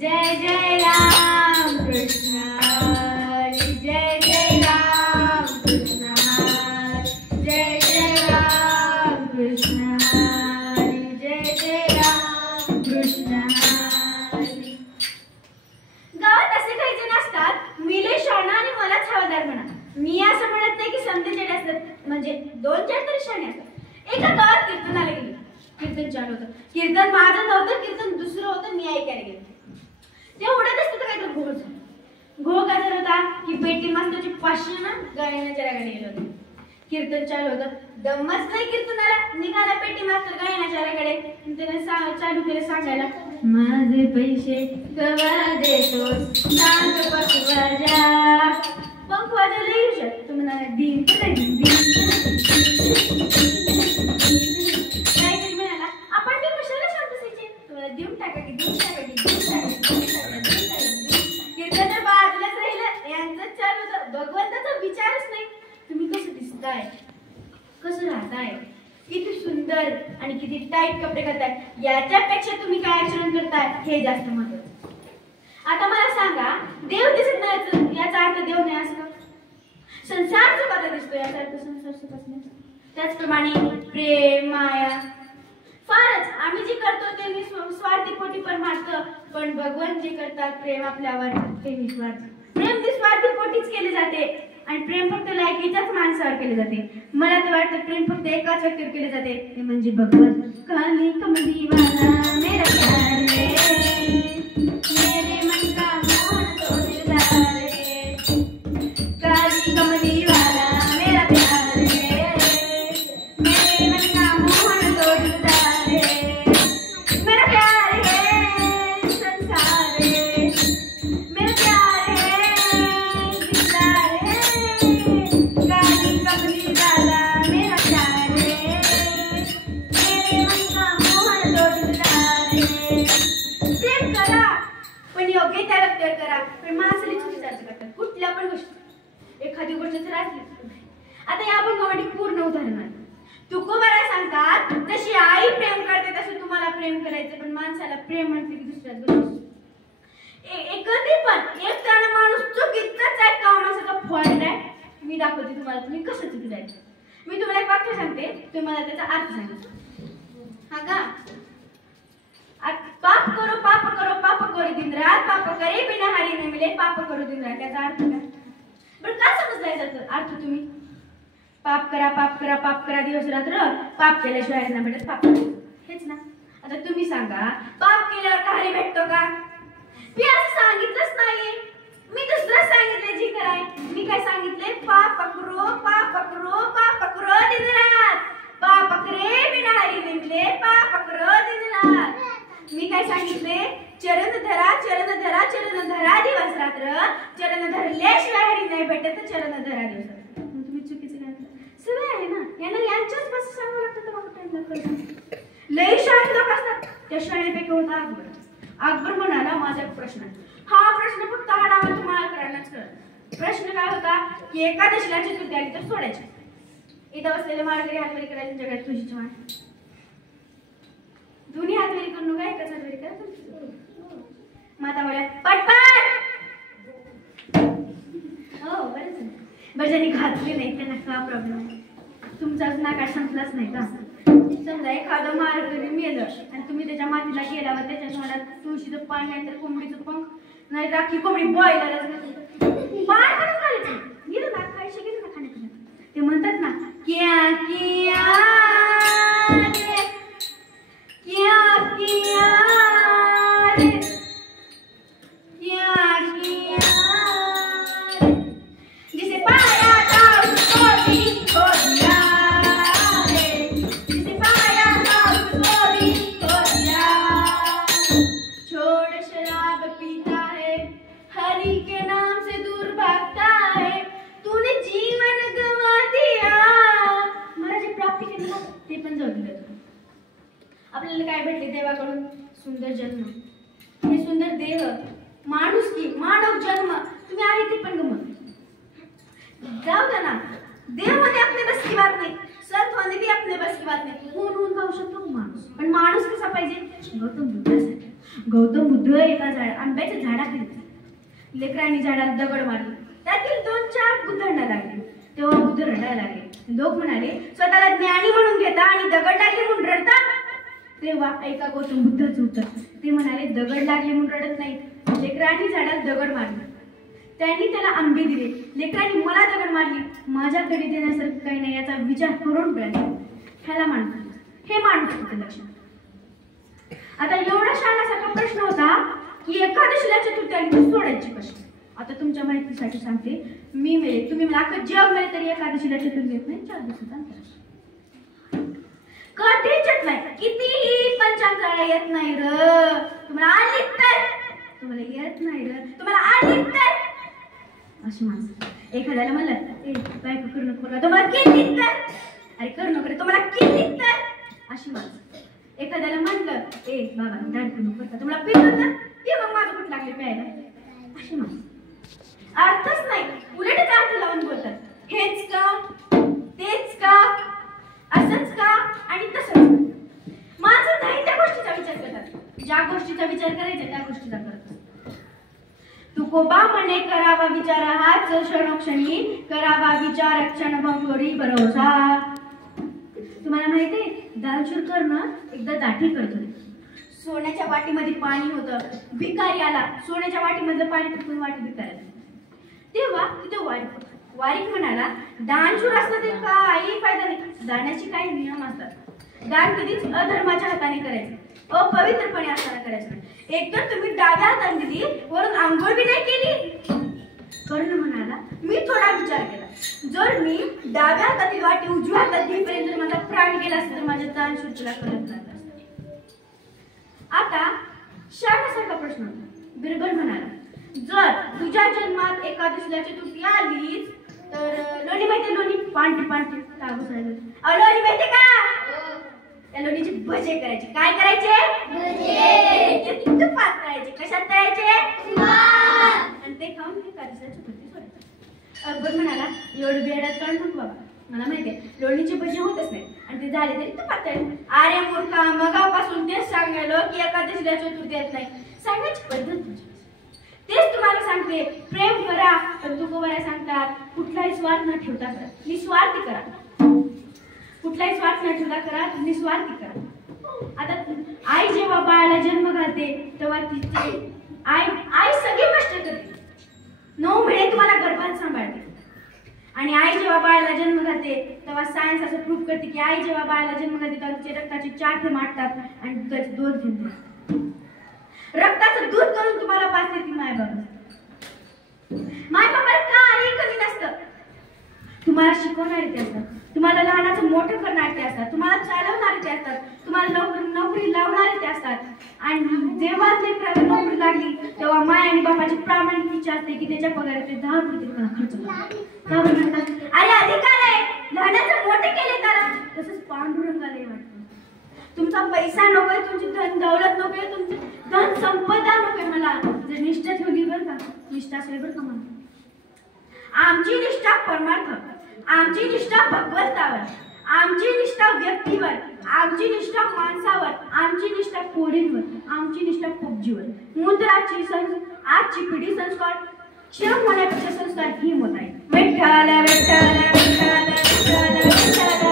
जय जय राम कृष्ण हरी, जय जय राम कृष्ण हरी, जय जय राम कृष्ण हरी, जय जय राम कृष्ण हरी. गावात असे काही जण असतात, मिले शाणा आणि मला हवालदार म्हणा. मी असं म्हणत नाही की समजे जण असतात, म्हणजे 2-4 तरी शाणे असतात. एका गावात कीर्तनाला गेले. कीर्तन चालू होतं. कीर्तन माझं नव्हतं, कीर्तन दुसरं होतं. मी ऐकायला गेले. ते उडत असतं तर काहीतरी घोळ झाला. घोळ काय झाला होता की पेटी मास्तरची 500 ना गायनाच्या रागाने गेलं होतं. कीर्तन चालू होतं. दमच नाही कीर्तनाला. निघाला पेटी मास्तर गायनाच्या रागाकडे. त्याने चालू केलं सांगायला, माझे पैसे कवा देतोस सांग पकवाजा. पकवाजा लई हुशार. तो म्हणाला दिन काय म्हणाला, आपण ते कशाला शांत बसायचे, तुम्हाला देऊन टाका की देऊन टाका की देऊन टाका. कीर्तन बाजूलाच राहिलं. यांचं चालू होतं. भगवंताचा विचारच नाही. तुम्ही कसं दिसताय, कसं राहताय, किती सुंदर आणि किती टाईट कपडे घालताय, याच्यापेक्षा तुम्ही काय आचरण करताय हे जास्त महत्त्वाचं. आता मला सांगा, देव दिसत नाही याचा अर्थ देव नाही असं का? संसार सुखाचा दिसतो याचा अर्थ संसार सुखाचा नाही. त्याचप्रमाणे प्रेम माया फारच आम्ही जे करतो ते स्वार्थी पोटी परमार्थ, पण भगवान जे करतात प्रेम आपल्यावर ते निस्वार्थ. प्रेम निस्वार्थी पोटीच केले जाते आणि प्रेम फक्त लायकीच्याच माणसावर केले जाते. मला तर वाटतं प्रेम फक्त एकाच व्यक्तीवर केले जाते, ते म्हणजे भगवान. काली कमली वाला मेरा प्यार रे, मेरे मन का मोहन तो दिलदार रे. काली कमली वाला मेरा प्यार रे, मेरे मन का मोहन तो दिलदार रे. मेरा प्यार है संसार रे, मेरा प्यार है दिलदार है. काली कमली वाला मेरा प्यार है, मेरे मन का मोहन तो दिलदार है. प्रेम करा पण योग्य त्या व्यक्तीवर करा. पण माणसाने चुकीचं अर्थ करतात कुठल्या पण गोष्टी. एखादी गोष्ट जर असली, आता या भंगामध्ये पूर्ण उदाहरण आहे. तुकोबारा सांगतात, जशी आई प्रेम करते तसं तुम्हाला प्रेम करायचं, पण माणसाला प्रेम म्हणते की दुसऱ्याच गोष्टी. कधी पण एक जण माणूस चुकीचाच आहे का माणसाचा फॉल्ट आहे. मी दाखवते तुम्हाला तुम्ही कसं चुकी जायचं. मी तुम्हाला एक वाक्य सांगते, तुम्ही मला त्याचा अर्थ सांगा. हा का, पाप करो दिन रात, पाप करे बिना हरी न मिले, पाप करो दिन रात. त्याचा अर्थ काय बरं, का समजलाय त्याचा अर्थ तुम्ही? पाप करा दिवस रात्र, पाप केल्याशिवाय हरी नाही भेटत, पाप हेच ना. आता तुम्ही सांगा, पाप केल्यावर का हरी भेटतो का? मी असं सांगितलंच नाही. मी दुसरं सांगितलंय जी कराय. मी काय सांगितलंय, पाप करो दिन रात, पाप करे बिना हरी न मिले, पाप करो दिन रात. मी काय सांगितले, चरण धरा दिवस रात्र, चरण धरल्याशिवाय हरी नाही भेटत, चरण धरा दिवस रात्र. तुम्ही चुकीचं काय सवय आहे ना, यांना यांच्याच बस सांगावं लागतं. लय शाळेत लोक असतात. त्या शाळेपैकी होता अकबर. अकबर म्हणाला, माझा प्रश्न, हा प्रश्न फक्त हा डावा तुम्हाला करायलाच कळत. प्रश्न काय होता की एकादशीला चतुर्थी आली तर सोडायची. इथं बसलेले माळकरी हातवरी करायचे जगात तुझीची माळ. दोन्ही हातवरी करू नका, एकाच हातवरी करा. माता बोला पटपट. हो बरं ज्यांनी घातली नाही त्यांना का प्रॉब्लेम आहे? तुमचा नाका संपलाच नाही का? समजा एखादं माळकरी मेलं आणि तुम्ही त्याच्या मातीला गेल्यावर त्याच्या तोंडात तुळशीचं पान नाही तर कोंबडीचं पंख नाही, राखी कोंबडी बॉयलरच नाही, पान काढून खायचं. गेलं ना खायचं, गेलं ना खाण्यापिण्यात. ते म्हणतात ना, क्या किया जिसे पाया था उसको भी खो दिया रे, जिसे पाया था उसको भी खो दिया. छोड़ शराब पीता है, हरि के नाम से दूर भागता है, तूने जीवन गंवा दिया. मला जे प्राप्ती केली ना ते पण जाऊ दिलं. आपल्याला काय भेटले देवाकडून? सुंदर जन्म, हे सुंदर देह, माणुसकी, मानव जन्म. तुम्ही आहे ते पण गमत जाऊ द्या ना. देव मध्ये अपने बस की बात नाही, संत होणे भी अपने बस की बात नाही. होऊन खाऊ शकतो माणूस, पण माणूस कसा पाहिजे? गौतम बुद्धासारखा. गौतम बुद्ध एका आंब्याच्या झाडाखाली लेकरांनी झाडाला दगड मारली. त्यातील 2-4 बुद्धांना लागले. तेव्हा बुद्ध रडायला लागले. लोक म्हणाले, स्वतःला ज्ञानी म्हणून घेता आणि दगड लागले म्हणून रडता. तेव्हा ऐका गौतम बुद्धाचं उत्तर. ते म्हणाले, दगड लागले म्हणून रडत नाही, लेकरांनी झाडाला दगड मारले, त्यांनी त्याला आंबे दिले. लेकरांनी मला दगड मारली, माझ्याकडे देण्यासारखं काही नाही याचा विचार करून मिळाला. ह्याला माणूस, हे माणूस होतं लक्षात. आता एवढा शहाण्यासारखा प्रश्न होता की एकादशीला चतुर्थी सोडायची कशी. आता तुमच्या माहितीसाठी सांगते, मी मेले, तुम्ही मला अख्खं जग मेले तरी एकादशीला चतुर्थी येत नाही. 4 दिवसाचा अंतर कधीच येत नाही. कितीही पंचांगाला येत नाही र. तुम्हाला आली तर, तुम्हाला येत नाही र, तुम्हाला आली तर. अशी माणसं. एखाद्याला म्हणलं, ए बायको करू नको बघा, तुम्हाला केली तर, अरे करू नको रे, तुम्हाला केली तर. अशी माणसं. एखाद्याला म्हणलं, ए बाबा दारू करू नको बघा, तुम्हाला पिलं तर, ते मग माझं कुठं लागले प्यायला. अशी माणसं. अर्थच नाही, उलटच अर्थ लावून बोलतात. हेच का, तेच का, असंच का आणि तसंच. माणसं नाही त्या गोष्टीचा विचार करतात, ज्या गोष्टीचा विचार करायचा त्या गोष्टीचा करतात. तुकोबा म्हणे, करावा विचार हाच क्षणोक्षणी, करावा विचार क्षणभंगोरी भरोसा. तुम्हाला माहितीये, दालशूरकर ना एकदा दाठी करत होते. सोन्याच्या वाटीमध्ये पाणी होतं. भिकारी आला, सोन्याच्या वाटीमधलं पाणी पिकून वाटी भिकायला. तेव्हा तिथे वारीक म्हणाला, दानशूर असलं तरी काही फायदा नाही, दानाचे काही नियम असतात. दान कधीच अधर्माच्या हाताने करायचं, अपवित्रपणे असताना करायचं नाही. एकतर तुम्ही डाव्या हाताने दिली, वरून आंघोळ बी नाही केली. कर्ण म्हणाला, मी थोडा विचार केला, जर मी डाव्या हातातील वाटी उजव्या हातात घेईपर्यंत जर माझा प्राण गेला असता तर माझ्या दानशूरतेला कळत लागला असता. आता शहाण्यासारखा प्रश्न होता. बिरबल म्हणाला, जर तुझ्या जन्मात एकादशीला चतुर्थी आलीच तर लोणी माहिती, लोणी पांढरी पांढरी ताबूस आहे. लोणी माहिती का, त्या लोणीचे भजे करायचे. काय करायचे, भजे. तुपात करायचे. कशात करायचे, आणि ते खाऊन एकादशीला चतुर्थी सोडायचे. अकबर म्हणाला, एवढं बेड्यात कळ नको बाबा, मला माहितीये लोणीचे भजे होतच नाही आणि ते झाले तरी तुपात करायचे. अरे मूर्खा, मगापासून तेच सांगायलो की एकादशीला चतुर्थी येत नाही. सांगायची पद्धत तेच तुम्हाला सांगते. प्रेम करा, पण तुकोबारा सांगतात कुठलाही स्वार्थ न ठेवता करा, निस्वार्थी करा. कुठलाही स्वार्थ न ठेवता करा, निस्वार्थी करा. आता आई जेव्हा बाळाला जन्म घालते तेव्हा तिचे आई सगळे कष्ट करते. 9 महिने तुम्हाला गर्भात सांभाळते. आणि आई जेव्हा बाळाला जन्म घालते तेव्हा सायन्स असं प्रूव्ह करते की आई जेव्हा बाळाला जन्म घालते तेव्हा तिचे रक्ताचे 4 थेंब आटतात आणि दुधाचे 2 थेंब. रक्ताचं दूध करून तुम्हाला पाजते ती मायबाबा. मायबाबाला काही कमी नसतं. तुम्हाला शिकवणारे ते असतात, तुम्हाला लहानाचं मोठं करणारे ते असतात, तुम्हाला चालवणारे ते असतात, तुम्हाला नोकरी लावणारे ते असतात. आणि जेव्हा लेकराला नोकरी लागली तेव्हा माय आणि बापाची प्रामाणिक इच्छा असते की त्याच्या पगारात 10 रुपये तरी मला खर्च करा. अरे अधिकार आहे, लहानाचं मोठे केले करा. तसंच पांडुरंगालाही वाटतं. तुमचा पैसा नकोय, तुमची धन दौलत नकोय, तुमची धन संपदा नकोय मला, जर निष्ठा ठेवली बरं का, निष्ठा असेल बरं का मला. आमची निष्ठा परमार्थ, आमची निष्ठा भगवंतावर, आमची निष्ठा व्यक्तीवर, आमची निष्ठा माणसावर, आमची निष्ठा पोरींवर, आमची निष्ठा पबजीवर. मुद्राची आजची पिढी संस्कार क्षण होण्यापेक्षा संस्कार ही होत आहे. विठ्ठल विठ्ठल विठ्ठल विठ्ठल विठ्ठल